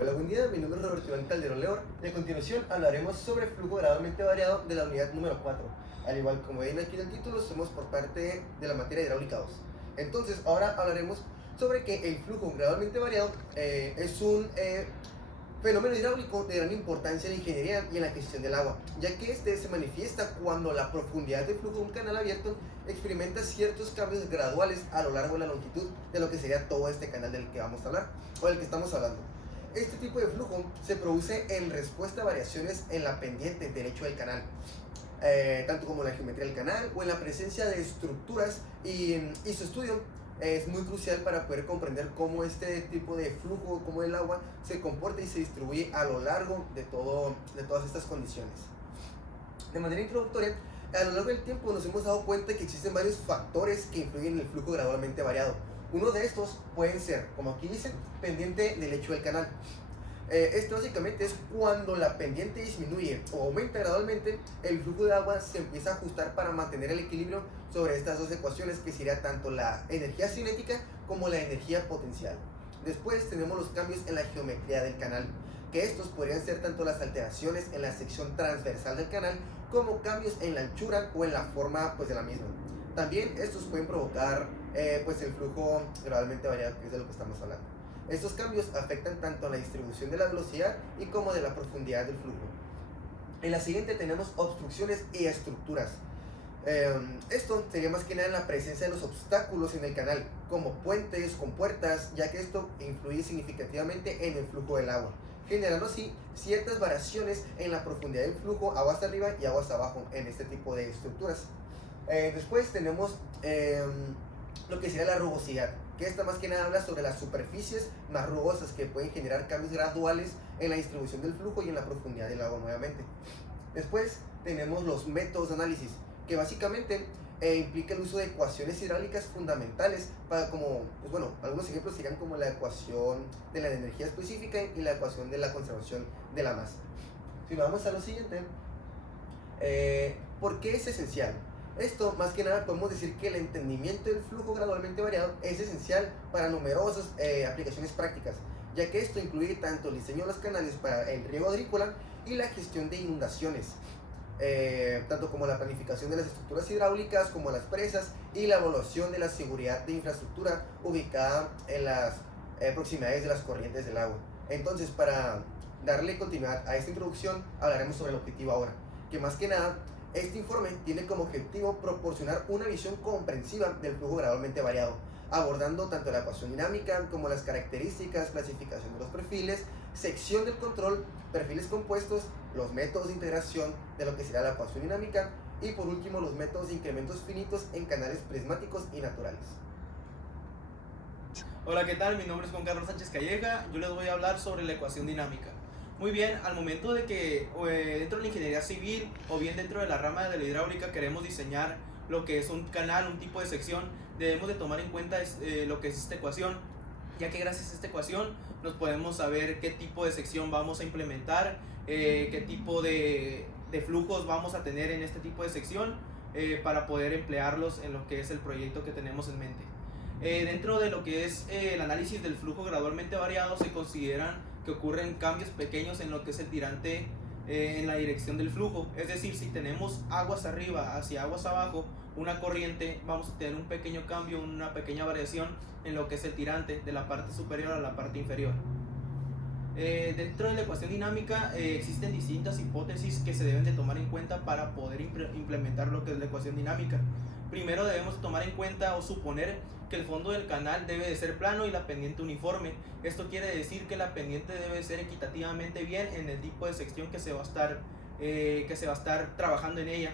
Hola, buen día. Mi nombre es Roberto Iván Calderón León y a continuación hablaremos sobre flujo gradualmente variado de la unidad número 4. Al igual como ven aquí en el título, somos por parte de la materia hidráulica 2. Entonces, ahora hablaremos sobre que el flujo gradualmente variado es un fenómeno hidráulico de gran importancia en la ingeniería y en la gestión del agua, ya que este se manifiesta cuando la profundidad del flujo de un canal abierto experimenta ciertos cambios graduales a lo largo de la longitud de lo que sería todo este canal del que vamos a hablar o del que estamos hablando. Este tipo de flujo se produce en respuesta a variaciones en la pendiente derecho del canal, tanto como en la geometría del canal o en la presencia de estructuras, y su estudio es muy crucial para poder comprender cómo este tipo de flujo, cómo el agua se comporta y se distribuye a lo largo de todas estas condiciones. De manera introductoria, a lo largo del tiempo nos hemos dado cuenta que existen varios factores que influyen en el flujo gradualmente variado. Uno de estos pueden ser, como aquí dice, pendiente del lecho del canal. Esto básicamente es cuando la pendiente disminuye o aumenta gradualmente, el flujo de agua se empieza a ajustar para mantener el equilibrio sobre estas dos ecuaciones, que sería tanto la energía cinética como la energía potencial. Después tenemos los cambios en la geometría del canal, que estos podrían ser tanto las alteraciones en la sección transversal del canal como cambios en la anchura o en la forma de la misma. También estos pueden provocar el flujo gradualmente variado, que es de lo que estamos hablando. Estos cambios afectan tanto a la distribución de la velocidad y como de la profundidad del flujo. En la siguiente tenemos obstrucciones y estructuras. Esto sería más que nada en la presencia de los obstáculos en el canal, como puentes, compuertas, ya que esto influye significativamente en el flujo del agua, generando así ciertas variaciones en la profundidad del flujo, aguas arriba y aguas abajo en este tipo de estructuras. Después tenemos lo que sería la rugosidad, que esta más que nada habla sobre las superficies más rugosas que pueden generar cambios graduales en la distribución del flujo y en la profundidad del agua nuevamente. Después tenemos los métodos de análisis, que básicamente implica el uso de ecuaciones hidráulicas fundamentales para algunos ejemplos serían como la ecuación de la energía específica y la ecuación de la conservación de la masa. Si nos vamos a lo siguiente, ¿por qué es esencial? Esto, más que nada, podemos decir que el entendimiento del flujo gradualmente variado es esencial para numerosas aplicaciones prácticas, ya que esto incluye tanto el diseño de los canales para el riego agrícola y la gestión de inundaciones, tanto como la planificación de las estructuras hidráulicas como las presas y la evaluación de la seguridad de infraestructura ubicada en las proximidades de las corrientes del agua. Entonces, para darle continuidad a esta introducción, hablaremos sobre el objetivo ahora, que más que nada este informe tiene como objetivo proporcionar una visión comprensiva del flujo gradualmente variado, abordando tanto la ecuación dinámica como las características, clasificación de los perfiles, sección del control, perfiles compuestos, los métodos de integración de lo que será la ecuación dinámica y por último los métodos de incrementos finitos en canales prismáticos y naturales. Hola, ¿qué tal? Mi nombre es Juan Carlos Sánchez Calleja. Yo les voy a hablar sobre la ecuación dinámica. Muy bien, al momento de que dentro de la ingeniería civil o bien dentro de la rama de la hidráulica queremos diseñar lo que es un canal, un tipo de sección, debemos de tomar en cuenta lo que es esta ecuación, ya que gracias a esta ecuación nos podemos saber qué tipo de sección vamos a implementar, qué tipo de flujos vamos a tener en este tipo de sección para poder emplearlos en lo que es el proyecto que tenemos en mente. Dentro de lo que es el análisis del flujo gradualmente variado se consideran que ocurren cambios pequeños en lo que es el tirante en la dirección del flujo. Es decir, si tenemos aguas arriba hacia aguas abajo, una corriente, vamos a tener un pequeño cambio, una pequeña variación en lo que es el tirante de la parte superior a la parte inferior. Dentro de la ecuación dinámica existen distintas hipótesis que se deben de tomar en cuenta para poder implementar lo que es la ecuación dinámica. Primero debemos tomar en cuenta o suponer que el fondo del canal debe de ser plano y la pendiente uniforme. Esto quiere decir que la pendiente debe ser equitativamente bien en el tipo de sección que se va a estar trabajando en ella.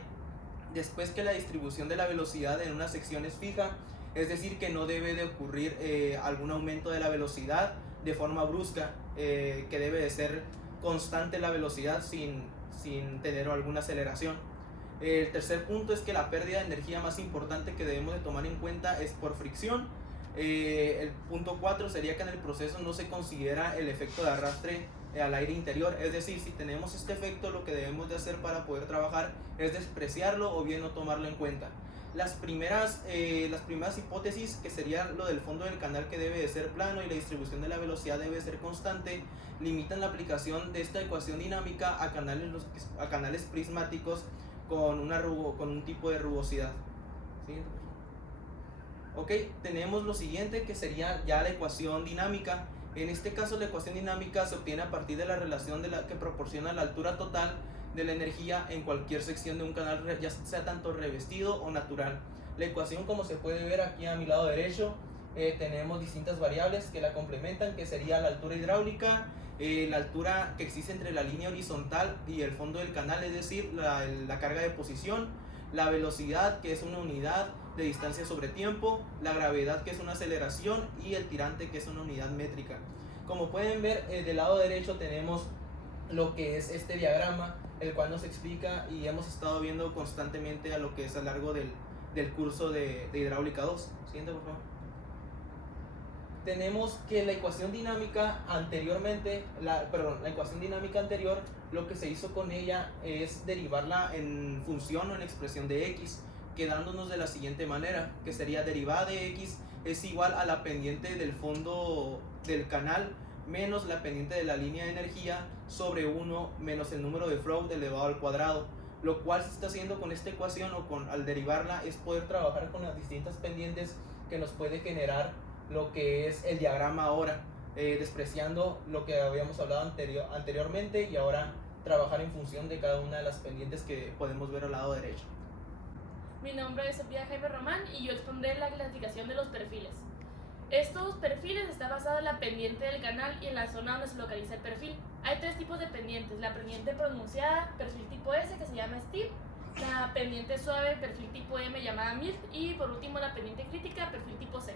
Después, que la distribución de la velocidad en una sección es fija, es decir, que no debe de ocurrir algún aumento de la velocidad de forma brusca, que debe de ser constante la velocidad sin tener alguna aceleración. El tercer punto es que la pérdida de energía más importante que debemos de tomar en cuenta es por fricción. El punto 4 sería que en el proceso no se considera el efecto de arrastre al aire interior, es decir, si tenemos este efecto, lo que debemos de hacer para poder trabajar es despreciarlo o bien no tomarlo en cuenta. Las primeras hipótesis, que sería lo del fondo del canal que debe de ser plano y la distribución de la velocidad debe ser constante, limitan la aplicación de esta ecuación dinámica a canales prismáticos con un tipo de rugosidad. Siguiente, por favor. Ok, tenemos lo siguiente, que sería ya la ecuación dinámica. En este caso la ecuación dinámica se obtiene a partir de la relación que proporciona la altura total de la energía en cualquier sección de un canal, ya sea tanto revestido o natural. La ecuación, como se puede ver aquí a mi lado derecho, tenemos distintas variables que la complementan, que sería la altura hidráulica, la altura que existe entre la línea horizontal y el fondo del canal, es decir, la carga de posición, la velocidad, que es una unidad de distancia sobre tiempo, la gravedad, que es una aceleración, y el tirante, que es una unidad métrica. Como pueden ver, del lado derecho tenemos lo que es este diagrama, el cual nos explica y hemos estado viendo constantemente a lo que es a lo largo del curso de hidráulica 2. Siguiente, por favor. Tenemos que la ecuación dinámica anteriormente, la ecuación dinámica anterior, lo que se hizo con ella es derivarla en función o en expresión de x, quedándonos de la siguiente manera, que sería derivada de x es igual a la pendiente del fondo del canal menos la pendiente de la línea de energía sobre 1 menos el número de Freud elevado al cuadrado. Lo cual se está haciendo con esta ecuación al derivarla es poder trabajar con las distintas pendientes que nos puede generar lo que es el diagrama ahora, despreciando lo que habíamos hablado anteriormente, y ahora trabajar en función de cada una de las pendientes que podemos ver al lado derecho. Mi nombre es Sofía Jaime Román y yo expondré la clasificación de los perfiles. Estos perfiles están basados en la pendiente del canal y en la zona donde se localiza el perfil. Hay tres tipos de pendientes: la pendiente pronunciada, perfil tipo S, que se llama Steve; la pendiente suave, perfil tipo M, llamada Mild; y por último la pendiente crítica, perfil tipo C.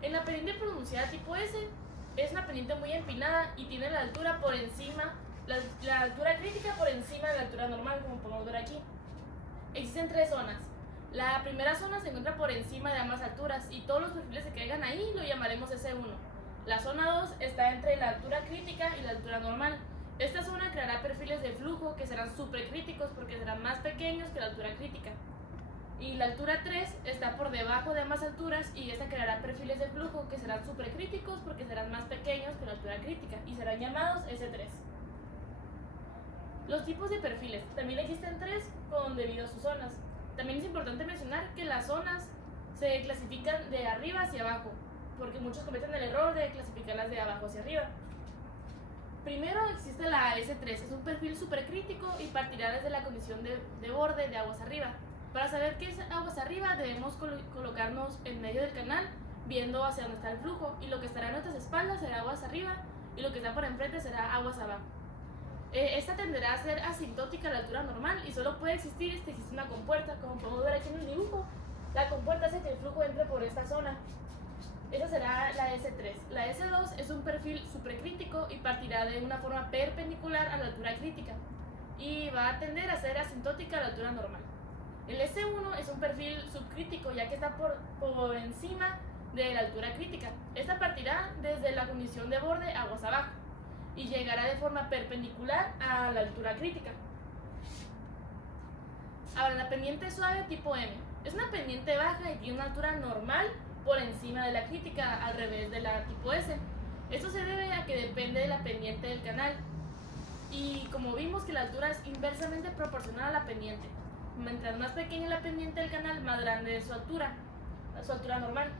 En la pendiente pronunciada tipo S es una pendiente muy empinada y tiene la altura por encima, la altura crítica por encima de la altura normal, como podemos ver aquí. Existen tres zonas. La primera zona se encuentra por encima de ambas alturas y todos los perfiles que caigan ahí lo llamaremos S1. La zona 2 está entre la altura crítica y la altura normal. Esta zona creará perfiles de flujo que serán supercríticos porque serán más pequeños que la altura crítica. Y la altura 3 está por debajo de ambas alturas y esta creará perfiles de flujo que serán supercríticos porque serán más pequeños que la altura crítica y serán llamados S3. Los tipos de perfiles. También existen tres debido a sus zonas. También es importante mencionar que las zonas se clasifican de arriba hacia abajo, porque muchos cometen el error de clasificarlas de abajo hacia arriba. Primero existe la S3, es un perfil supercrítico y partirá desde la condición de borde de aguas arriba. Para saber qué es aguas arriba debemos colocarnos en medio del canal viendo hacia donde está el flujo, y lo que estará a nuestras espaldas será aguas arriba y lo que está por enfrente será aguas abajo. Esta tenderá a ser asintótica a la altura normal y solo puede existir si existe una compuerta, como podemos ver aquí en el dibujo. La compuerta hace que el flujo entre por esta zona. Esa será la S3. La S2 es un perfil supercrítico y partirá de una forma perpendicular a la altura crítica y va a tender a ser asintótica a la altura normal. El S1 es un perfil subcrítico, ya que está por encima de la altura crítica. Esta partirá desde la condición de borde aguas abajo y llegará de forma perpendicular a la altura crítica. Ahora, la pendiente suave tipo M es una pendiente baja y tiene una altura normal por encima de la crítica, al revés de la tipo S. Esto se debe a que depende de la pendiente del canal, y como vimos que la altura es inversamente proporcional a la pendiente. Mientras más pequeña la pendiente del canal, más grande es su altura normal.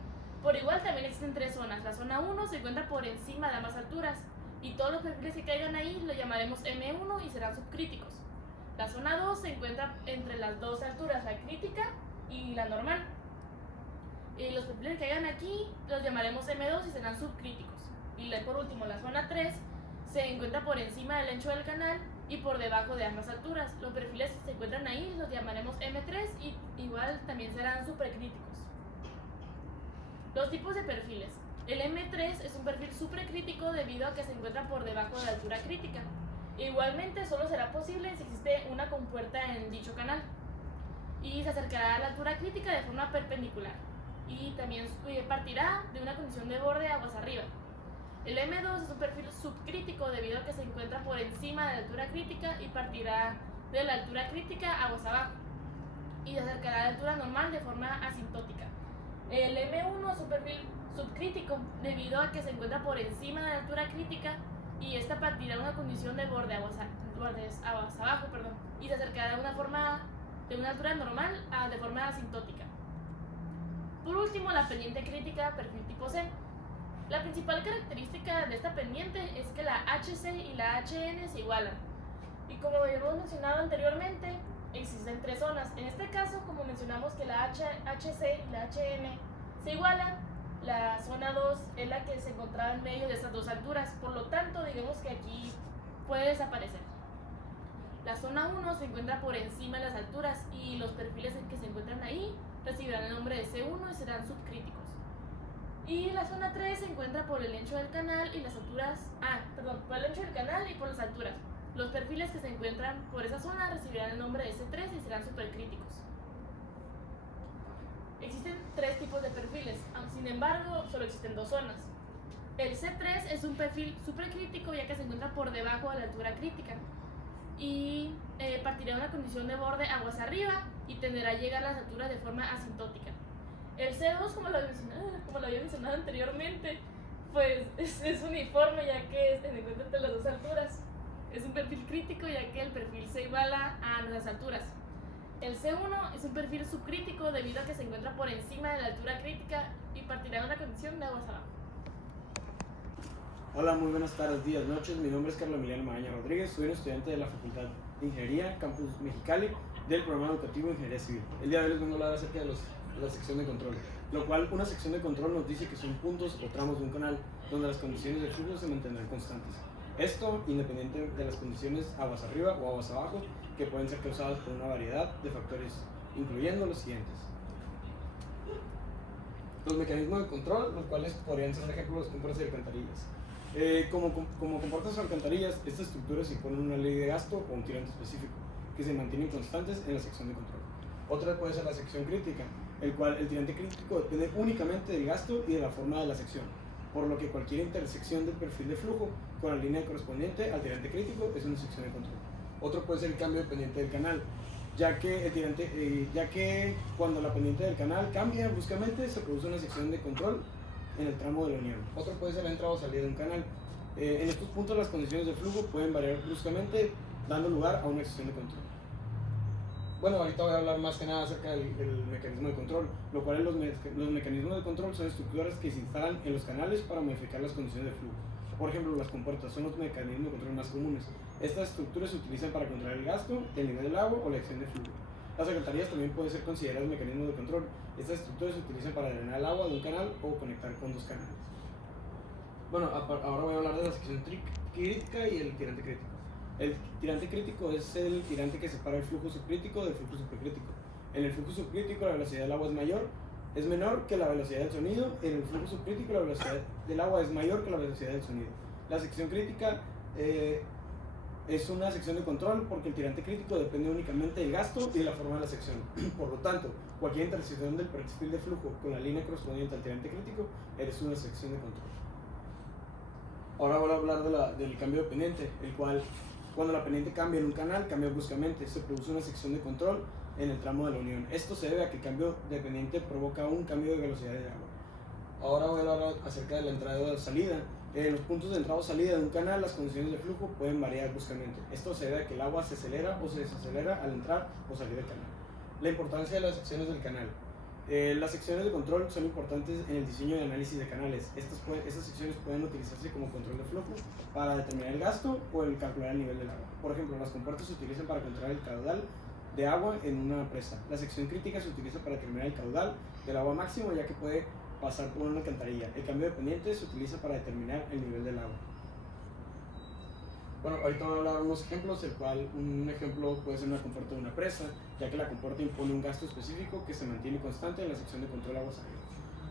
Por igual también existen tres zonas. La zona 1 se encuentra por encima de ambas alturas y todos los perfiles que caigan ahí lo llamaremos M1 y serán subcríticos. La zona 2 se encuentra entre las dos alturas, la crítica y la normal. Y los perfiles que caigan aquí los llamaremos M2 y serán subcríticos. Y por último, la zona 3 se encuentra por encima del ancho del canal y por debajo de ambas alturas. Los perfiles que se encuentran ahí los llamaremos M3 y igual también serán supercríticos. Los tipos de perfiles. El M3 es un perfil supercrítico debido a que se encuentra por debajo de la altura crítica. Igualmente solo será posible si existe una compuerta en dicho canal y se acercará a la altura crítica de forma perpendicular y también partirá de una condición de borde aguas arriba. El M2 es un perfil subcrítico debido a que se encuentra por encima de la altura crítica y partirá de la altura crítica aguas abajo. y se acercará a la altura normal de forma asintótica. El M1 es un perfil subcrítico debido a que se encuentra por encima de la altura crítica y esta partirá de una condición de bordes abajo, y se acercará de una altura normal de forma asintótica. Por último, la pendiente crítica, perfil tipo C. La principal característica de esta pendiente es que la HC y la HN se igualan. Y como habíamos mencionado anteriormente, existen tres zonas. En este caso, como mencionamos que la HC y la HN se igualan, la zona 2 es la que se encontraba en medio de estas dos alturas. Por lo tanto, digamos que aquí puede desaparecer. La zona 1 se encuentra por encima de las alturas y los perfiles que se encuentran ahí recibirán el nombre de C1 y serán subcríticos. Y la zona 3 se encuentra por el ancho del canal y las alturas, por el ancho del canal y por las alturas. Los perfiles que se encuentran por esa zona recibirán el nombre de C3 y serán supercríticos. Existen tres tipos de perfiles, sin embargo, solo existen dos zonas. El C3 es un perfil supercrítico ya que se encuentra por debajo de la altura crítica y partirá de una condición de borde aguas arriba y tenderá a llegar a las alturas de forma asintótica. El C2, como lo había mencionado anteriormente, pues es uniforme ya que se encuentra entre las dos alturas. Es un perfil crítico ya que el perfil se iguala a las alturas. El C1 es un perfil subcrítico debido a que se encuentra por encima de la altura crítica y partirá de una condición de aguas abajo. Hola, muy buenas tardes, días, noches. Mi nombre es Carlos Emiliano Magaña Rodríguez. Soy un estudiante de la Facultad de Ingeniería, Campus Mexicali, del programa educativo de Ingeniería Civil. El día de hoy les vengo a hablar acerca de la sección de control, lo cual una sección de control nos dice que son puntos o tramos de un canal donde las condiciones de flujo se mantendrán constantes. Esto independiente de las condiciones aguas arriba o aguas abajo, que pueden ser causadas por una variedad de factores, incluyendo los siguientes. Los mecanismos de control, los cuales podrían ser, por ejemplo, los compuertas y alcantarillas. Como compuertas o alcantarillas, estas estructuras imponen una ley de gasto o un tirante específico, que se mantienen constantes en la sección de control. Otra puede ser la sección crítica, el cual el tirante crítico depende únicamente del gasto y de la forma de la sección, por lo que cualquier intersección del perfil de flujo con la línea correspondiente al tirante crítico es una sección de control. Otro puede ser el cambio de pendiente del canal, ya que cuando la pendiente del canal cambia bruscamente se produce una sección de control en el tramo de la unión. Otro puede ser la entrada o salida de un canal. En estos puntos las condiciones de flujo pueden variar bruscamente, dando lugar a una sección de control. Bueno, ahorita voy a hablar más que nada acerca del mecanismo de control, lo cual los mecanismos de control son estructuras que se instalan en los canales para modificar las condiciones de flujo. Por ejemplo, las compuertas son los mecanismos de control más comunes. Estas estructuras se utilizan para controlar el gasto, el nivel del agua o la acción de flujo. Las alcantarillas también pueden ser consideradas mecanismos de control. Estas estructuras se utilizan para drenar el agua de un canal o conectar con dos canales. Bueno, ahora voy a hablar de la sección crítica y el tirante crítico. El tirante crítico es el tirante que separa el flujo subcrítico del flujo supercrítico. En el flujo subcrítico la velocidad del agua es menor que la velocidad del sonido. En el flujo subcrítico la velocidad del agua es mayor que la velocidad del sonido. La sección crítica es una sección de control porque el tirante crítico depende únicamente del gasto y de la forma de la sección. Por lo tanto, cualquier intersección del perfil de flujo con la línea correspondiente al tirante crítico es una sección de control. Ahora voy a hablar del cambio de pendiente, el cual, cuando la pendiente cambia en un canal, cambia bruscamente. Se produce una sección de control en el tramo de la unión. Esto se debe a que el cambio de pendiente provoca un cambio de velocidad de agua. Ahora voy a hablar acerca de la entrada y la salida. En los puntos de entrada o salida de un canal, las condiciones de flujo pueden variar bruscamente. Esto se debe a que el agua se acelera o se desacelera al entrar o salir del canal. La importancia de las secciones del canal. Las secciones de control son importantes en el diseño y análisis de canales. Estas secciones pueden utilizarse como control de flujo para determinar el gasto o el calcular el nivel del agua. Por ejemplo, las compuertas se utilizan para controlar el caudal de agua en una presa. La sección crítica se utiliza para determinar el caudal del agua máximo, ya que puede pasar por una alcantarilla. El cambio de pendiente se utiliza para determinar el nivel del agua. Bueno, ahorita voy a hablar de unos ejemplos, el cual un ejemplo puede ser una compuerta de una presa, ya que la compuerta impone un gasto específico que se mantiene constante en la sección de control de aguas arriba.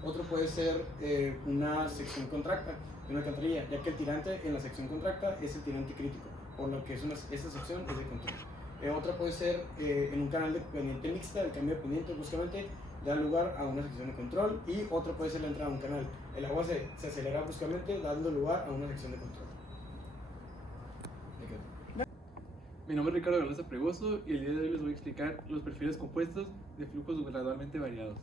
Otro puede ser una sección contracta de una alcantarilla, ya que el tirante en la sección contracta es el tirante crítico, por lo que esta sección es de control. Otra puede ser en un canal de pendiente mixta, el cambio de pendiente bruscamente da lugar a una sección de control, y otra puede ser la entrada a un canal. El agua se acelera bruscamente dando lugar a una sección de control. Mi nombre es Ricardo Galosa Pregoso y el día de hoy les voy a explicar los perfiles compuestos de flujos gradualmente variados.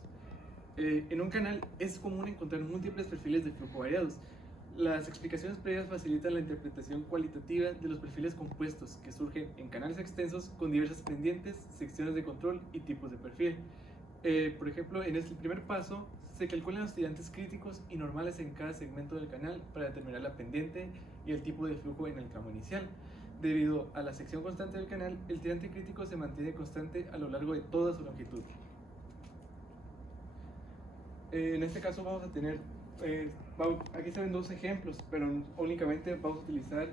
En un canal es común encontrar múltiples perfiles de flujo variados. Las explicaciones previas facilitan la interpretación cualitativa de los perfiles compuestos que surgen en canales extensos con diversas pendientes, secciones de control y tipos de perfil. Por ejemplo, en este primer paso se calculan los tirantes críticos y normales en cada segmento del canal para determinar la pendiente y el tipo de flujo en el tramo inicial. Debido a la sección constante del canal, el tirante crítico se mantiene constante a lo largo de toda su longitud. En este caso vamos a tener, aquí se ven dos ejemplos, pero únicamente vamos a utilizar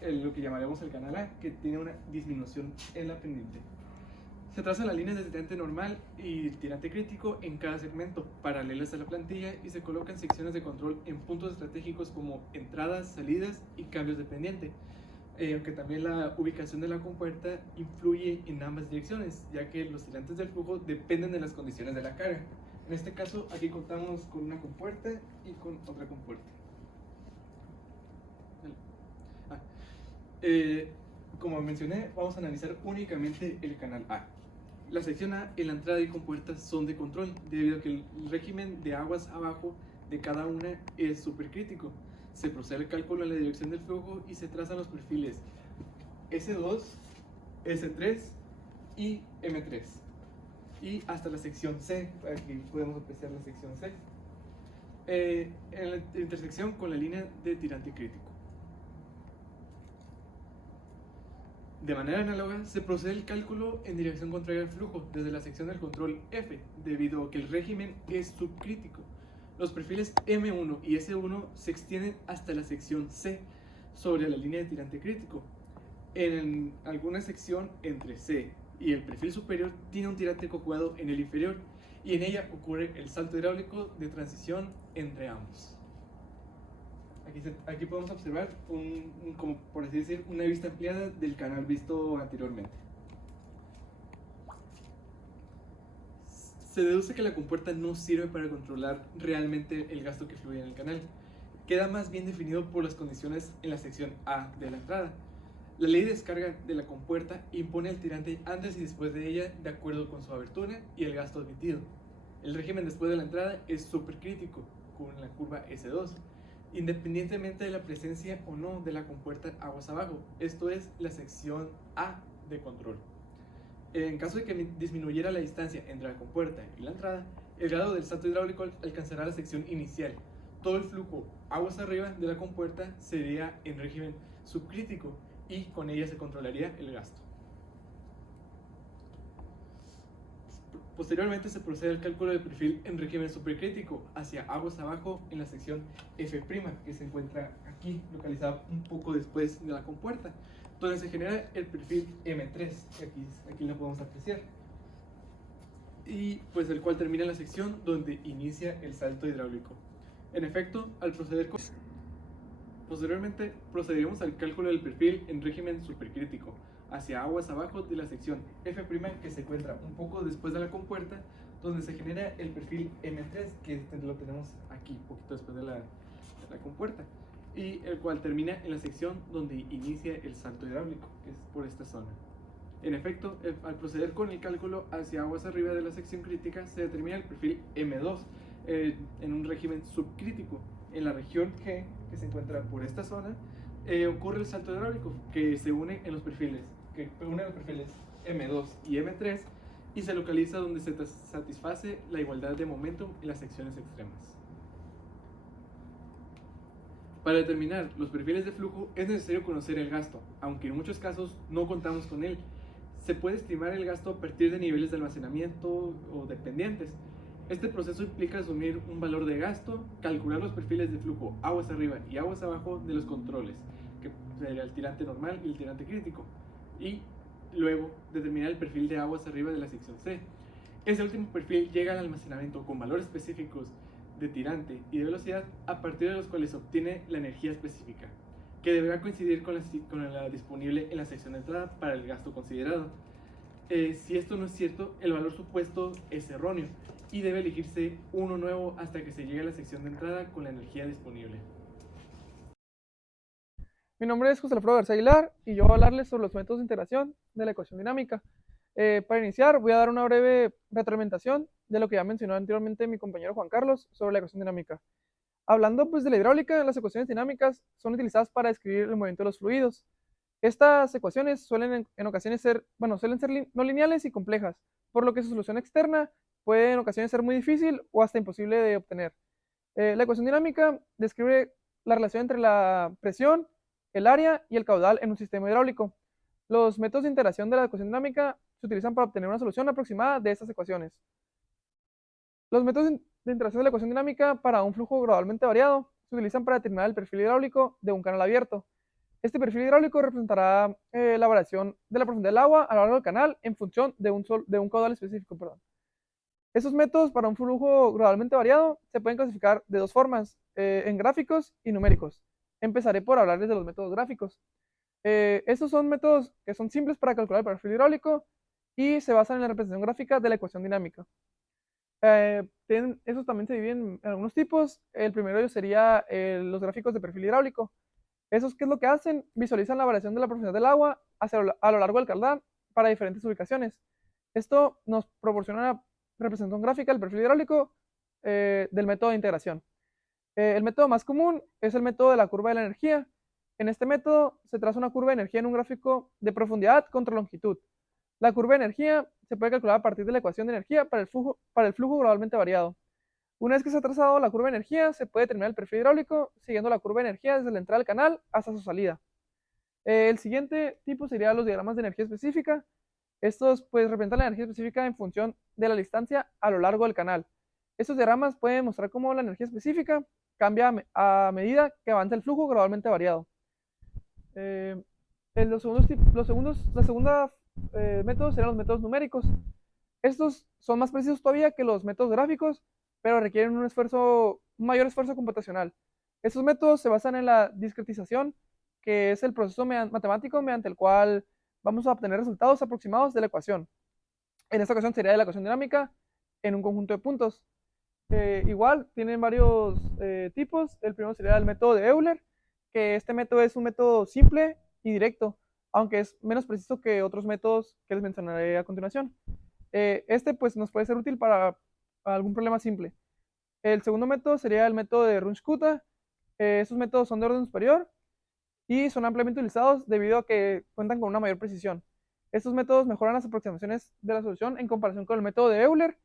lo que llamaremos el canal A, que tiene una disminución en la pendiente. Se trazan las líneas de tirante normal y tirante crítico en cada segmento, paralelas a la plantilla, y se colocan secciones de control en puntos estratégicos como entradas, salidas y cambios de pendiente. Aunque también la ubicación de la compuerta influye en ambas direcciones, ya que los tirantes del flujo dependen de las condiciones de la carga. En este caso, aquí contamos con una compuerta y con otra compuerta. Como mencioné, vamos a analizar únicamente el canal A. La sección A y la entrada y compuertas son de control, debido a que el régimen de aguas abajo de cada una es supercrítico. Se procede al cálculo en la dirección del flujo y se trazan los perfiles S2, S3 y M3. Y hasta la sección C, aquí podemos apreciar la sección C, en la intersección con la línea de tirante crítico. De manera análoga, se procede el cálculo en dirección contraria al flujo desde la sección del control F, debido a que el régimen es subcrítico. Los perfiles M1 y S1 se extienden hasta la sección C sobre la línea de tirante crítico. En alguna sección entre C y el perfil superior tiene un tirante conjugado en el inferior, y en ella ocurre el salto hidráulico de transición entre ambos. Aquí podemos observar, como por así decir, una vista ampliada del canal visto anteriormente. Se deduce que la compuerta no sirve para controlar realmente el gasto que fluye en el canal. Queda más bien definido por las condiciones en la sección A de la entrada. La ley de descarga de la compuerta impone el tirante antes y después de ella de acuerdo con su abertura y el gasto admitido. El régimen después de la entrada es supercrítico, con la curva S2, independientemente de la presencia o no de la compuerta aguas abajo. Esto es la sección A de control. En caso de que disminuyera la distancia entre la compuerta y la entrada, el grado del salto hidráulico alcanzará la sección inicial. Todo el flujo aguas arriba de la compuerta sería en régimen subcrítico y con ella se controlaría el gasto. Posteriormente se procede al cálculo del perfil en régimen supercrítico hacia aguas abajo en la sección F', que se encuentra aquí, localizada un poco después de la compuerta, donde se genera el perfil M3, que aquí lo podemos apreciar, y pues el cual termina la sección donde inicia el salto hidráulico. En efecto, al proceder posteriormente procederemos al cálculo del perfil en régimen supercrítico hacia aguas abajo de la sección F', que se encuentra un poco después de la compuerta, donde se genera el perfil M3, que lo tenemos aquí, un poquito después de la compuerta, y el cual termina en la sección donde inicia el salto hidráulico, que es por esta zona. En efecto, al proceder con el cálculo hacia aguas arriba de la sección crítica, se determina el perfil M2 en un régimen subcrítico. En la región G, que se encuentra por esta zona, ocurre el salto hidráulico, que se une en los perfiles, M2 y M3, y se localiza donde se satisface la igualdad de momentum en las secciones extremas. Para determinar los perfiles de flujo es necesario conocer el gasto, aunque en muchos casos no contamos con él. Se puede estimar el gasto a partir de niveles de almacenamiento o dependientes. Este proceso implica asumir un valor de gasto, calcular los perfiles de flujo aguas arriba y aguas abajo de los controles, que sería el tirante normal y el tirante crítico, y luego determinar el perfil de aguas arriba de la sección C. Este último perfil llega al almacenamiento con valores específicos de tirante y de velocidad, a partir de los cuales se obtiene la energía específica, que deberá coincidir con la disponible en la sección de entrada para el gasto considerado. Si esto no es cierto, el valor supuesto es erróneo y debe elegirse uno nuevo hasta que se llegue a la sección de entrada con la energía disponible. Mi nombre es José Alfredo García Aguilar y yo voy a hablarles sobre los métodos de integración de la ecuación dinámica. Para iniciar, voy a dar una breve retroalimentación de lo que ya mencionó anteriormente mi compañero Juan Carlos sobre la ecuación dinámica. Hablando pues de la hidráulica, las ecuaciones dinámicas son utilizadas para describir el movimiento de los fluidos. Estas ecuaciones suelen en ocasiones ser, suelen ser no lineales y complejas, por lo que su solución externa puede en ocasiones ser muy difícil o hasta imposible de obtener. La ecuación dinámica describe la relación entre la presión, el área y el caudal en un sistema hidráulico. Los métodos de integración de la ecuación dinámica se utilizan para obtener una solución aproximada de estas ecuaciones. Los métodos de integración de la ecuación dinámica para un flujo gradualmente variado se utilizan para determinar el perfil hidráulico de un canal abierto. Este perfil hidráulico representará la variación de la profundidad del agua a lo largo del canal en función de un caudal específico. Esos métodos para un flujo gradualmente variado se pueden clasificar de dos formas, en gráficos y numéricos. Empezaré por hablarles de los métodos gráficos. Estos son métodos que son simples para calcular el perfil hidráulico y se basan en la representación gráfica de la ecuación dinámica. Esos también se dividen en algunos tipos. El primero de ellos sería los gráficos de perfil hidráulico. ¿Esos qué es lo que hacen? Visualizan la variación de la profundidad del agua a lo largo del caudal para diferentes ubicaciones. Esto nos proporciona una representación gráfica del perfil hidráulico del método de integración. El método más común es el método de la curva de la energía. En este método se traza una curva de energía en un gráfico de profundidad contra longitud. La curva de energía se puede calcular a partir de la ecuación de energía para el flujo gradualmente variado. Una vez que se ha trazado la curva de energía, se puede determinar el perfil hidráulico siguiendo la curva de energía desde la entrada del canal hasta su salida. El siguiente tipo sería los diagramas de energía específica. Estos pues representan la energía específica en función de la distancia a lo largo del canal. Estos diagramas pueden mostrar cómo la energía específica cambia a medida que avanza el flujo gradualmente variado. Los segundos métodos serán los métodos numéricos. Estos son más precisos todavía que los métodos gráficos, pero requieren un mayor esfuerzo computacional. Estos métodos se basan en la discretización, que es el proceso matemático mediante el cual vamos a obtener resultados aproximados de la ecuación. En esta ocasión sería de la ecuación dinámica en un conjunto de puntos. Igual, tienen varios tipos. El primero sería el método de Euler, que este método es un método simple y directo, aunque es menos preciso que otros métodos que les mencionaré a continuación. Este pues nos puede ser útil para algún problema simple. El segundo método sería el método de Runge-Kutta. Estos métodos son de orden superior y son ampliamente utilizados debido a que cuentan con una mayor precisión. Estos métodos mejoran las aproximaciones de la solución en comparación con el método de Euler.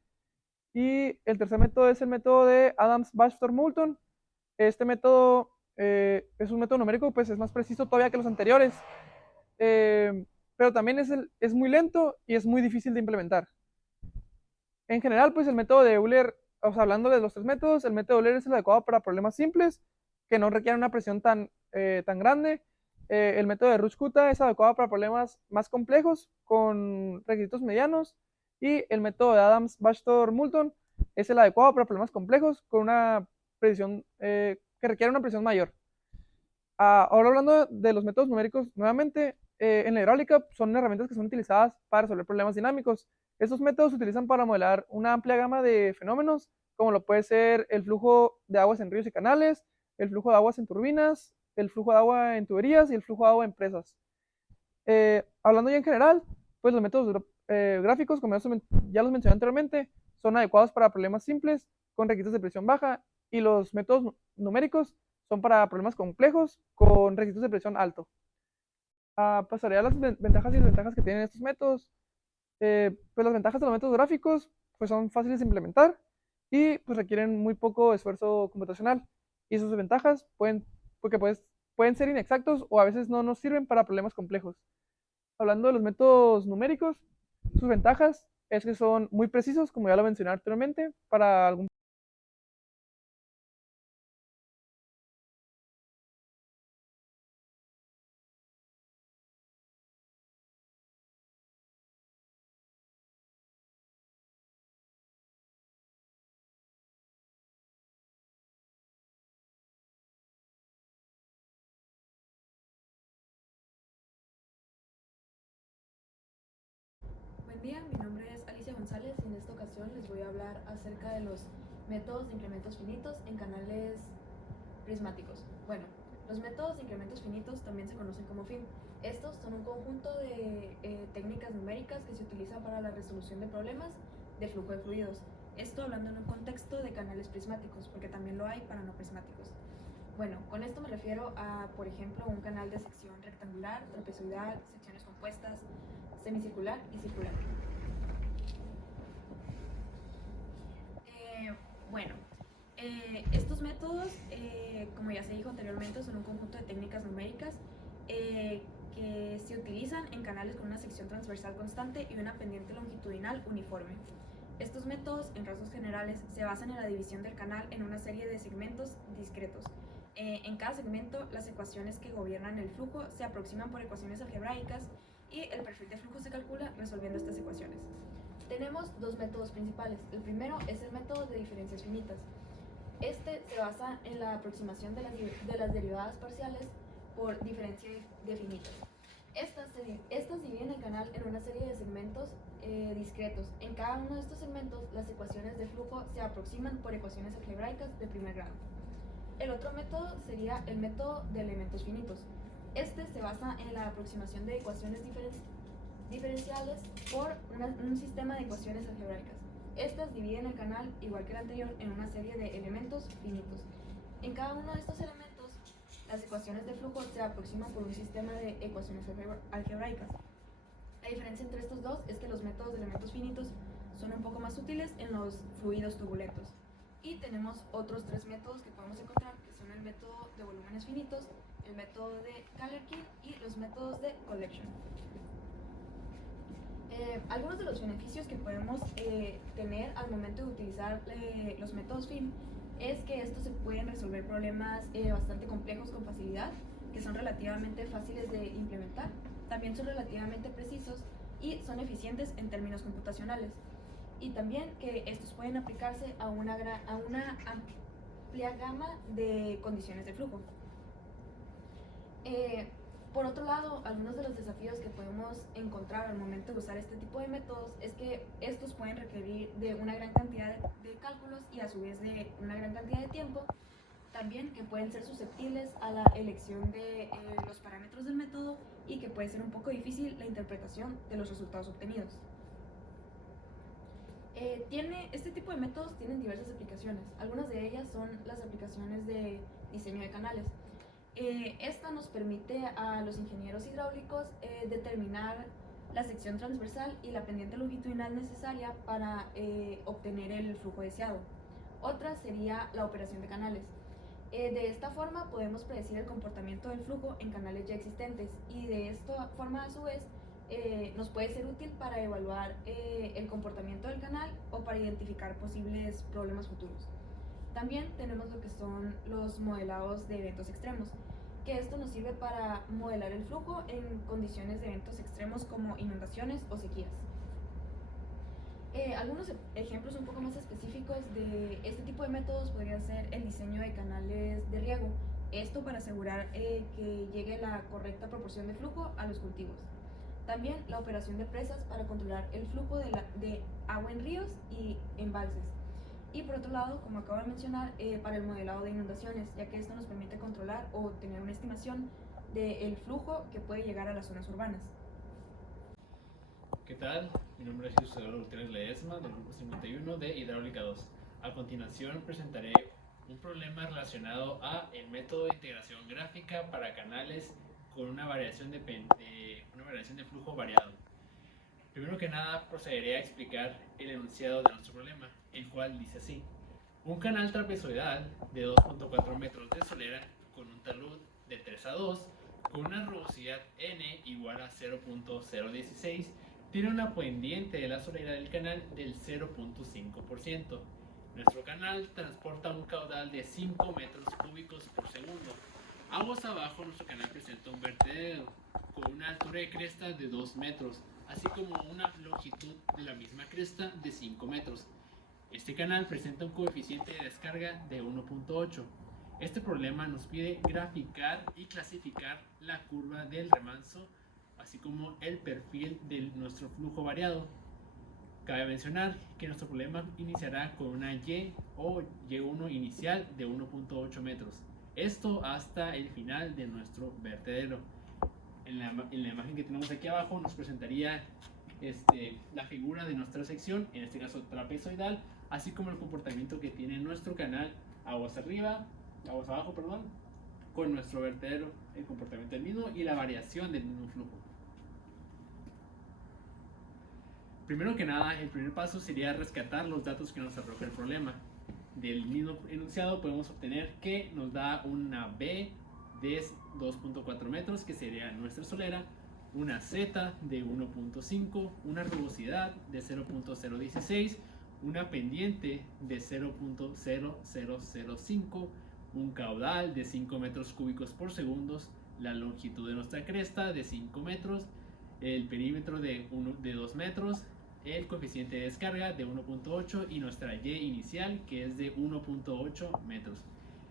Y el tercer método es el método de Adams-Bachelor-Moulton. Este método es un método numérico, pues es más preciso todavía que los anteriores, pero también es muy lento y es muy difícil de implementar. En general, pues el método de Euler, hablando de los tres métodos, el método de Euler es el adecuado para problemas simples que no requieren una presión tan grande. El método de Runge-Kutta es adecuado para problemas más complejos con requisitos medianos. Y el método de Adams-Bachelor-Moulton es el adecuado para problemas complejos con una precisión que requiere una precisión mayor. Ahora hablando de los métodos numéricos, nuevamente, en la hidráulica son herramientas que son utilizadas para resolver problemas dinámicos. Estos métodos se utilizan para modelar una amplia gama de fenómenos, como lo puede ser el flujo de aguas en ríos y canales, el flujo de aguas en turbinas, el flujo de agua en tuberías y el flujo de agua en presas. Hablando ya en general, pues los métodos gráficos, como ya los mencioné anteriormente, son adecuados para problemas simples con requisitos de presión baja, y los métodos numéricos son para problemas complejos con requisitos de presión alto. Pasaré a las ventajas y desventajas que tienen estos métodos. Pues las ventajas de los métodos gráficos pues son fáciles de implementar y pues requieren muy poco esfuerzo computacional, y sus desventajas pueden ser inexactos o a veces no nos sirven para problemas complejos. Hablando de los métodos numéricos, sus ventajas es que son muy precisos, como ya lo mencioné anteriormente, para algún Buen día, mi nombre es Alicia González y en esta ocasión les voy a hablar acerca de los métodos de incrementos finitos en canales prismáticos. Bueno, Los métodos de incrementos finitos también se conocen como FIM. Estos son un conjunto de técnicas numéricas que se utilizan para la resolución de problemas de flujo de fluidos. Esto hablando en un contexto de canales prismáticos, porque también lo hay para no prismáticos. Bueno, con esto me refiero a, por ejemplo, un canal de sección rectangular, trapezoidal, secciones compuestas, semicircular y circular. Estos métodos, como ya se dijo anteriormente, son un conjunto de técnicas numéricas que se utilizan en canales con una sección transversal constante y una pendiente longitudinal uniforme. Estos métodos, en rasgos generales, se basan en la división del canal en una serie de segmentos discretos. En cada segmento, las ecuaciones que gobiernan el flujo se aproximan por ecuaciones algebraicas y el perfil de flujo se calcula resolviendo estas ecuaciones. Tenemos dos métodos principales. El primero es el método de diferencias finitas. Este se basa en la aproximación de las derivadas parciales por diferencia de finitas. Estas dividen el canal en una serie de segmentos discretos. En cada uno de estos segmentos, las ecuaciones de flujo se aproximan por ecuaciones algebraicas de primer grado. El otro método sería el método de elementos finitos. Este se basa en la aproximación de ecuaciones diferenciales por un sistema de ecuaciones algebraicas. Estas dividen el canal, igual que el anterior, en una serie de elementos finitos. En cada uno de estos elementos, las ecuaciones de flujo se aproximan por un sistema de ecuaciones algebraicas. La diferencia entre estos dos es que los métodos de elementos finitos son un poco más útiles en los fluidos turbulentos. Y tenemos otros tres métodos que podemos encontrar, que son el método de volúmenes finitos, el método de Galerkin y los métodos de collection. Algunos de los beneficios que podemos tener al momento de utilizar los métodos FIM es que estos se pueden resolver problemas bastante complejos con facilidad, que son relativamente fáciles de implementar, también son relativamente precisos y son eficientes en términos computacionales. Y también que estos pueden aplicarse a una amplia gama de condiciones de flujo. Por otro lado, algunos de los desafíos que podemos encontrar al momento de usar este tipo de métodos es que estos pueden requerir de una gran cantidad de cálculos y a su vez de una gran cantidad de tiempo. También que pueden ser susceptibles a la elección de los parámetros del método y que puede ser un poco difícil la interpretación de los resultados obtenidos. Este tipo de métodos tienen diversas aplicaciones. Algunas de ellas son las aplicaciones de diseño de canales. Esta nos permite a los ingenieros hidráulicos determinar la sección transversal y la pendiente longitudinal necesaria para obtener el flujo deseado. Otra sería la operación de canales. De esta forma podemos predecir el comportamiento del flujo en canales ya existentes y de esta forma a su vez nos puede ser útil para evaluar el comportamiento del canal o para identificar posibles problemas futuros. También tenemos lo que son los modelados de eventos extremos, que esto nos sirve para modelar el flujo en condiciones de eventos extremos como inundaciones o sequías. Algunos ejemplos un poco más específicos de este tipo de métodos podrían ser el diseño de canales de riego, esto para asegurar que llegue la correcta proporción de flujo a los cultivos. También la operación de presas para controlar el flujo de agua en ríos y embalses. Y por otro lado, como acabo de mencionar, para el modelado de inundaciones, ya que esto nos permite controlar o tener una estimación del flujo que puede llegar a las zonas urbanas. ¿Qué tal? Mi nombre es Jesús Eduardo Gutiérrez Ledesma, del grupo 51 de Hidráulica 2. A continuación presentaré un problema relacionado a el método de integración gráfica para canales con una variación de flujo variado. Primero que nada, procederé a explicar el enunciado de nuestro problema, el cual dice así: un canal trapezoidal de 2.4 metros de solera con un talud de 3 a 2 con una rugosidad n igual a 0.016 tiene una pendiente de la solera del canal del 0.5%. Nuestro canal transporta un caudal de 5 metros cúbicos por segundo. Aguas abajo, nuestro canal presenta un vertedero con una altura de cresta de 2 metros, así como una longitud de la misma cresta de 5 metros. Este canal presenta un coeficiente de descarga de 1.8. Este problema nos pide graficar y clasificar la curva del remanso, así como el perfil de nuestro flujo variado. Cabe mencionar que nuestro problema iniciará con una Y o Y1 inicial de 1.8 metros. Esto hasta el final de nuestro vertedero. En la imagen que tenemos aquí abajo nos presentaría la figura de nuestra sección, en este caso trapezoidal, así como el comportamiento que tiene nuestro canal aguas abajo, con nuestro vertedero, el comportamiento del mismo y la variación del mismo flujo. Primero que nada, el primer paso sería rescatar los datos que nos arroja el problema. Del mismo enunciado podemos obtener que nos da una B de 2.4 metros, que sería nuestra solera, una Z de 1.5, una rugosidad de 0.016, una pendiente de 0.0005, un caudal de 5 metros cúbicos por segundo, la longitud de nuestra cresta de 5 metros, el perímetro de 2 metros, el coeficiente de descarga de 1.8 y nuestra Y inicial, que es de 1.8 metros.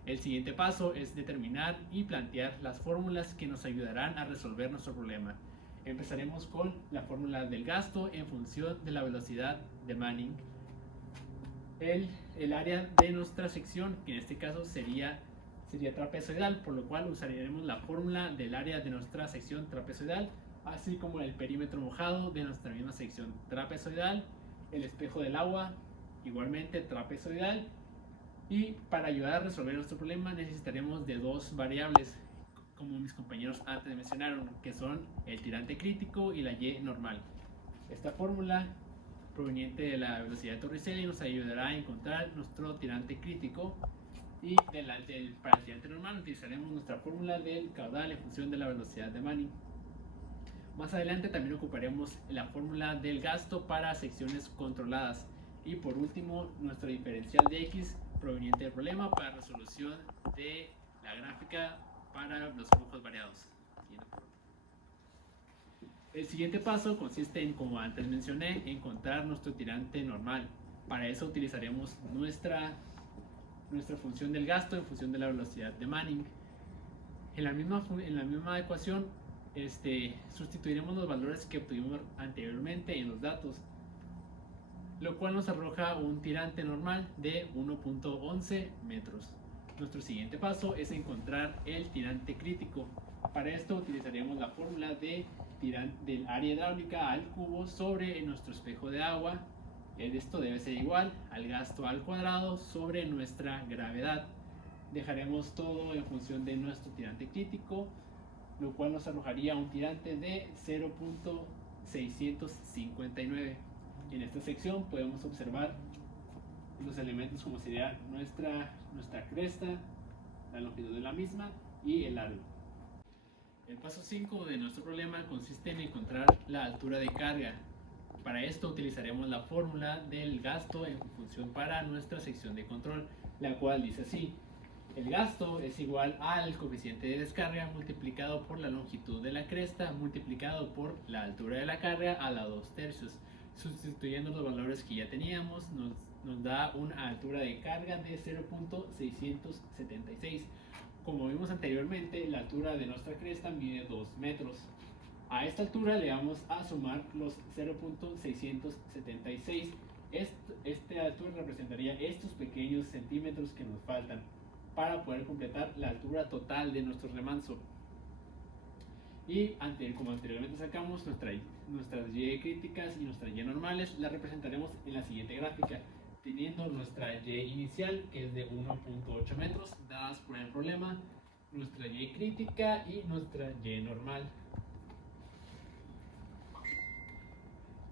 El siguiente paso es determinar y plantear las fórmulas que nos ayudarán a resolver nuestro problema. Empezaremos con la fórmula del gasto en función de la velocidad de Manning. El área de nuestra sección, que en este caso sería trapezoidal, por lo cual usaremos la fórmula del área de nuestra sección trapezoidal, así como el perímetro mojado de nuestra misma sección trapezoidal, el espejo del agua, igualmente trapezoidal. Y para ayudar a resolver nuestro problema necesitaremos de dos variables, como mis compañeros antes mencionaron, que son el tirante crítico y la Y normal. Esta fórmula proveniente de la velocidad de Torricelli nos ayudará a encontrar nuestro tirante crítico, y para el tirante normal utilizaremos nuestra fórmula del caudal en función de la velocidad de Manning. Más adelante también ocuparemos la fórmula del gasto para secciones controladas, y por último nuestro diferencial de X proveniente del problema para resolución de la gráfica para los flujos variados. El siguiente paso consiste en, como antes mencioné, encontrar nuestro tirante normal. Para eso utilizaremos nuestra función del gasto en función de la velocidad de Manning. En la misma ecuación sustituiremos los valores que obtuvimos anteriormente en los datos, lo cual nos arroja un tirante normal de 1.11 metros. Nuestro siguiente paso es encontrar el tirante crítico. Para esto utilizaremos la fórmula del área hidráulica al cubo sobre nuestro espejo de agua. Esto debe ser igual al gasto al cuadrado sobre nuestra gravedad. Dejaremos todo en función de nuestro tirante crítico, lo cual nos arrojaría un tirante de 0.659. En esta sección podemos observar los elementos como sería nuestra cresta, la longitud de la misma y el largo. El paso 5 de nuestro problema consiste en encontrar la altura de carga. Para esto utilizaremos la fórmula del gasto en función para nuestra sección de control, la cual dice así: el gasto es igual al coeficiente de descarga multiplicado por la longitud de la cresta multiplicado por la altura de la carga a la 2/3. Sustituyendo los valores que ya teníamos nos da una altura de carga de 0.676. Como vimos anteriormente, la altura de nuestra cresta mide 2 metros. A esta altura le vamos a sumar los 0.676. Esta altura representaría estos pequeños centímetros que nos faltan para poder completar la altura total de nuestro remanso. Y como anteriormente sacamos nuestras Y críticas y nuestras Y normales, las representaremos en la siguiente gráfica, teniendo nuestra Y inicial, que es de 1.8 metros, dadas por el problema, nuestra Y crítica y nuestra Y normal.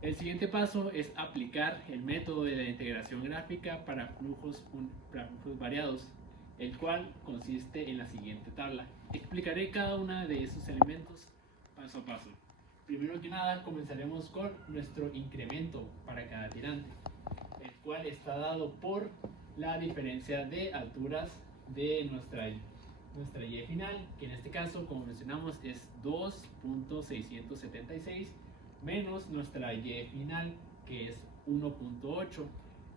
El siguiente paso es aplicar el método de la integración gráfica para flujos variados, el cual consiste en la siguiente tabla. Explicaré cada uno de esos elementos paso a paso. Primero que nada comenzaremos con nuestro incremento para cada tirante, el cual está dado por la diferencia de alturas de nuestra Y final, que en este caso, como mencionamos, es 2.676 menos nuestra Y final, que es 1.8.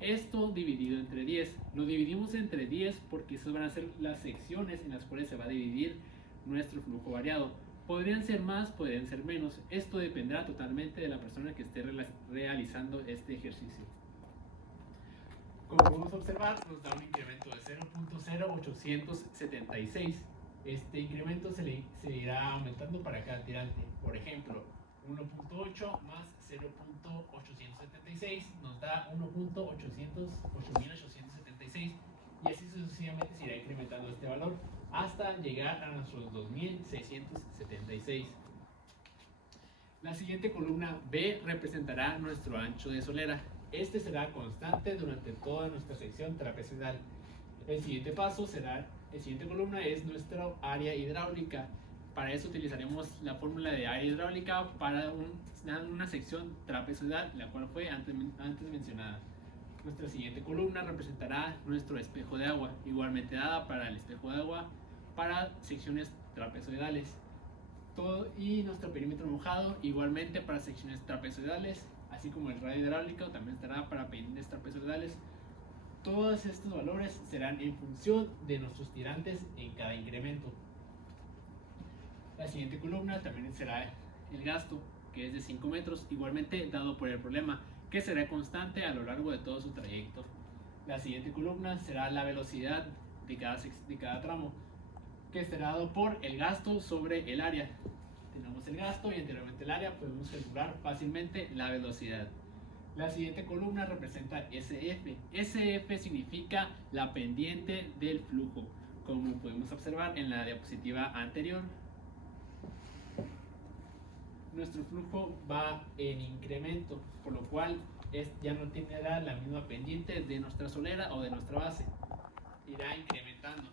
Esto dividido entre 10. Lo dividimos entre 10 porque esas van a ser las secciones en las cuales se va a dividir nuestro flujo variado. Podrían ser más, podrían ser menos. Esto dependerá totalmente de la persona que esté realizando este ejercicio. Como podemos observar, nos da un incremento de 0.0876. Este incremento se irá aumentando para cada tirante. Por ejemplo, 1.8 más 0.876 nos da 1.876 y así sucesivamente se irá incrementando este valor hasta llegar a nuestros 2676. La siguiente columna B representará nuestro ancho de solera. Este será constante durante toda nuestra sección trapezoidal. El siguiente columna es nuestra área hidráulica. Para eso utilizaremos la fórmula de área hidráulica para una sección trapezoidal, la cual fue antes mencionada. Nuestra siguiente columna representará nuestro espejo de agua, igualmente dada para el espejo de agua para secciones trapezoidales. Y nuestro perímetro mojado, igualmente para secciones trapezoidales, así como el radio hidráulico también estará para pendientes trapezoidales. Todos estos valores serán en función de nuestros tirantes en cada incremento. La siguiente columna también será el gasto, que es de 5 metros, igualmente dado por el problema, que será constante a lo largo de todo su trayecto. La siguiente columna será la velocidad de cada tramo, que estará dado por el gasto sobre el área. Tenemos el gasto y anteriormente el área, podemos calcular fácilmente la velocidad. La siguiente columna representa SF. SF significa la pendiente del flujo, como podemos observar en la diapositiva anterior. Nuestro flujo va en incremento, por lo cual ya no tendrá la misma pendiente de nuestra solera o de nuestra base. Irá incrementando,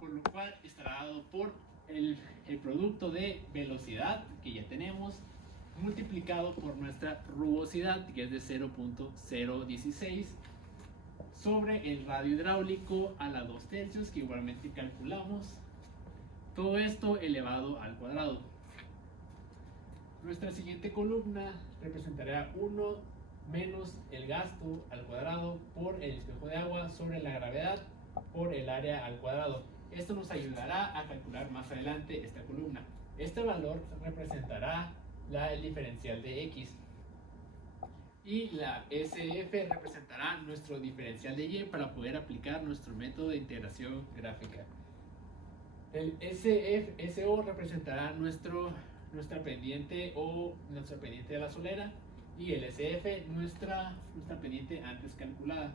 por lo cual estará dado por el producto de velocidad que ya tenemos multiplicado por nuestra rugosidad, que es de 0.016, sobre el radio hidráulico a la 2/3, que igualmente calculamos. Todo esto elevado al cuadrado. Nuestra siguiente columna representará 1 menos el gasto al cuadrado por el espejo de agua sobre la gravedad por el área al cuadrado. Esto nos ayudará a calcular más adelante esta columna. Este valor representará el diferencial de X. Y la SF representará nuestro diferencial de Y para poder aplicar nuestro método de integración gráfica. El SO representará nuestra pendiente de la solera, y el SF nuestra pendiente antes calculada.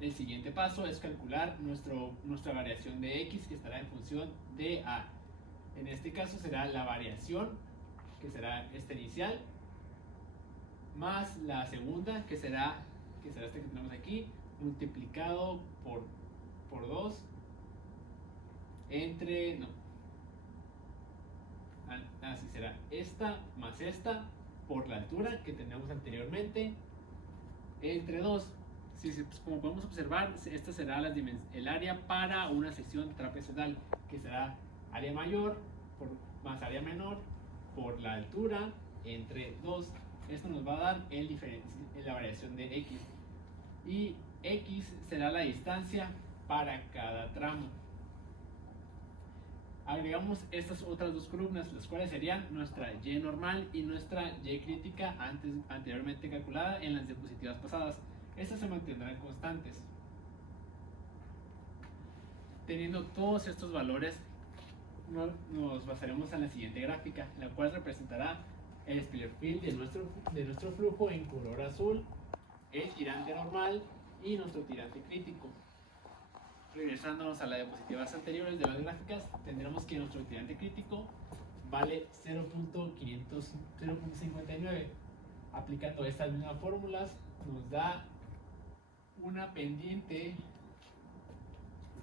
El siguiente paso es calcular nuestra variación de X, que estará en función de A. En este caso será la variación, que será esta inicial, más la segunda, que será esta que tenemos aquí, multiplicado por 2 entre, así será esta más esta por la altura que tenemos anteriormente entre 2. Pues como podemos observar, esta será el área para una sección trapezoidal, que será área mayor más área menor por la altura entre 2. Esto nos va a dar la variación de X, y X será la distancia para cada tramo. Agregamos estas otras dos columnas, las cuales serían nuestra Y normal y nuestra Y crítica anteriormente calculada en las diapositivas pasadas. Estas se mantendrán constantes. Teniendo todos estos valores, nos basaremos en la siguiente gráfica, la cual representará el perfil de nuestro flujo en color azul, el tirante normal y nuestro tirante crítico. Regresándonos a las diapositivas anteriores de las gráficas, tendremos que nuestro tirante crítico vale 0.59. Aplicando estas mismas fórmulas nos da una pendiente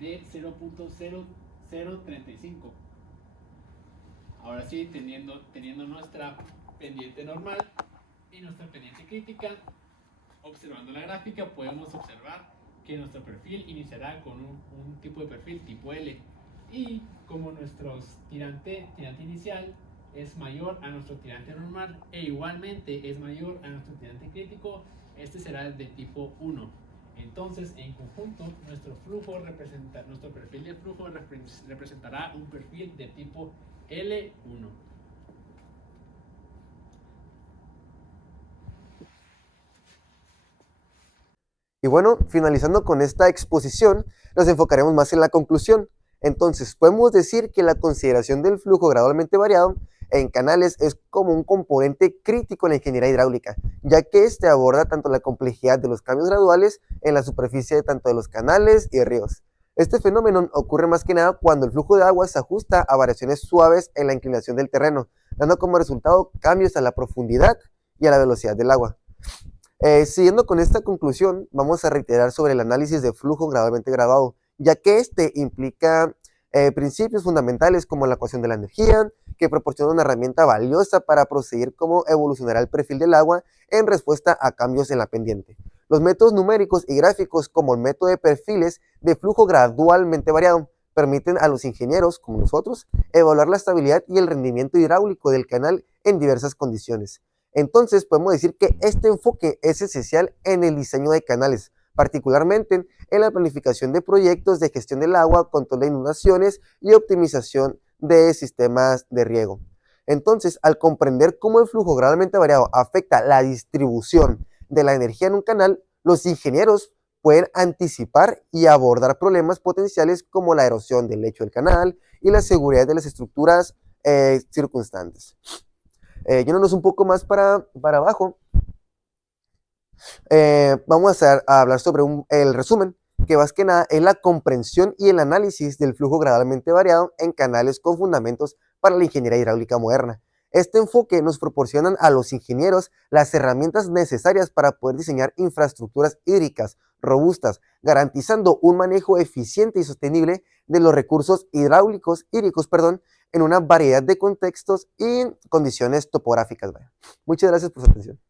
de 0.0035. Ahora sí, teniendo nuestra pendiente normal y nuestra pendiente crítica, observando la gráfica podemos observar que nuestro perfil iniciará con un tipo de perfil tipo L, y como nuestro tirante inicial es mayor a nuestro tirante normal e igualmente es mayor a nuestro tirante crítico, este será de tipo 1. Entonces, en conjunto, nuestro perfil de flujo representará un perfil de tipo L1. Y bueno, finalizando con esta exposición, nos enfocaremos más en la conclusión. Entonces, podemos decir que la consideración del flujo gradualmente variado en canales es como un componente crítico en la ingeniería hidráulica, ya que este aborda tanto la complejidad de los cambios graduales en la superficie tanto de los canales y ríos. Este fenómeno ocurre más que nada cuando el flujo de agua se ajusta a variaciones suaves en la inclinación del terreno, dando como resultado cambios a la profundidad y a la velocidad del agua. Siguiendo con esta conclusión, vamos a reiterar sobre el análisis de flujo gradualmente graduado, ya que este implica principios fundamentales como la ecuación de la energía, que proporciona una herramienta valiosa para proseguir cómo evolucionará el perfil del agua en respuesta a cambios en la pendiente. Los métodos numéricos y gráficos, como el método de perfiles de flujo gradualmente variado, permiten a los ingenieros, como nosotros, evaluar la estabilidad y el rendimiento hidráulico del canal en diversas condiciones. Entonces, podemos decir que este enfoque es esencial en el diseño de canales, particularmente en la planificación de proyectos de gestión del agua, control de inundaciones y optimización de sistemas de riego. Entonces, al comprender cómo el flujo gradualmente variado afecta la distribución de la energía en un canal, los ingenieros pueden anticipar y abordar problemas potenciales como la erosión del lecho del canal y la seguridad de las estructuras circunstantes. Yéndonos un poco más para abajo, vamos a hablar sobre el resumen, que más que nada es la comprensión y el análisis del flujo gradualmente variado en canales con fundamentos para la ingeniería hidráulica moderna. Este enfoque nos proporciona a los ingenieros las herramientas necesarias para poder diseñar infraestructuras hídricas robustas, garantizando un manejo eficiente y sostenible de los recursos hídricos, en una variedad de contextos y condiciones topográficas. Muchas gracias por su atención.